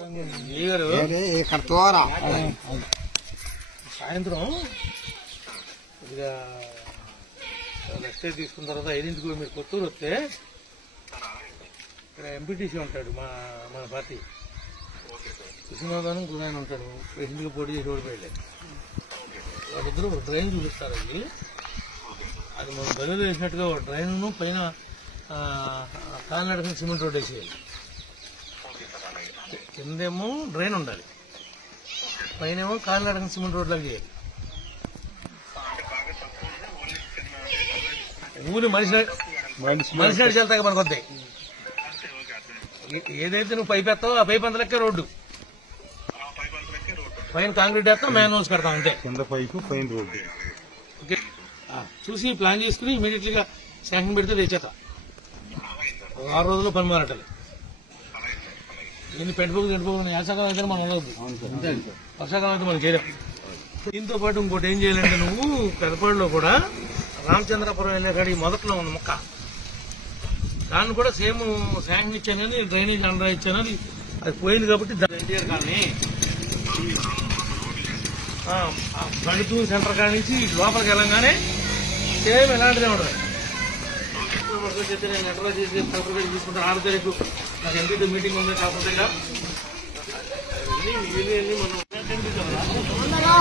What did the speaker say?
ఇక్కడ తోరా సాయంత్రం ఇక రెస్ట్ తీసుకున్న తర్వాత 5ంటికి మీరు కొత్తూరు వస్తే ఇక్కడ ఎంపీటీసీ ఉంటాడు మన పార్టీ విశ్వనాథన్ గురు ఆయన ఉంటాడు. ప్రెసిడెంట్గా పోటీ చేసి ఓడిపోయాడు. వాళ్ళిద్దరూ ఒక డ్రైన్ చూపిస్తారు. అది మనం గదిలో వేసినట్టుగా ఒక డ్రైన్ పైన కాలినడకని సిమెంట్ రోడ్ వేసేయాలి. కిందేమో డ్రైన్ ఉండాలి, పైనేమో కాలినడకని సిమెంట్ రోడ్ లాగా చేయాలి. ఊరి మనిషి నడిచి వెళ్తాక మనకు వద్దాయి. ఏదైతే నువ్వు పైపు ఎత్తావో ఆ పైపు అంతలెక్కే రోడ్డు, పైన కాంక్రీట్ వేస్తాం, మ్యాన్ హౌస్ కడతాం అంతే. కింద పైపు పైన రోడ్డు చూసి ప్లాన్ చేసుకుని ఇమీడియట్లీగా శాంక్షన్ పెడితే తెచ్చేస్తా. 6 రోజుల్లో పని మారటలు. దీన్ని పెట్టుకోకు యాసకాలం అయితే మనం ఉండదు, వర్షాకాలం అయితే మనం చేయలేం. దీంతో పాటు ఇంకోటి ఏం చేయాలంటే, నువ్వు పెదపాడులో కూడా రామచంద్రపురం వెళ్ళే కాడికి మొదట్లో ఉన్న మొక్క దాన్ని కూడా సేమ్ శాంక్షన్ ఇచ్చానని, డ్రైనేజ్ అండర్ ఇచ్చానని అది పోయింది కాబట్టి ఎన్టీఆర్ కానీ బండితూ సెంటర్ కాడి నుంచి లోపలికి వెళ్ళంగానే సేమ్ ఎలాంటిదే ఉంటుంది. నేను ఎంటర్ చేసి సర్టిఫికేట్ తీసుకుంటాను. 6 తారీఖు నాకు ఎంపీతో మీటింగ్ ఉంది. కాకపోతే మనం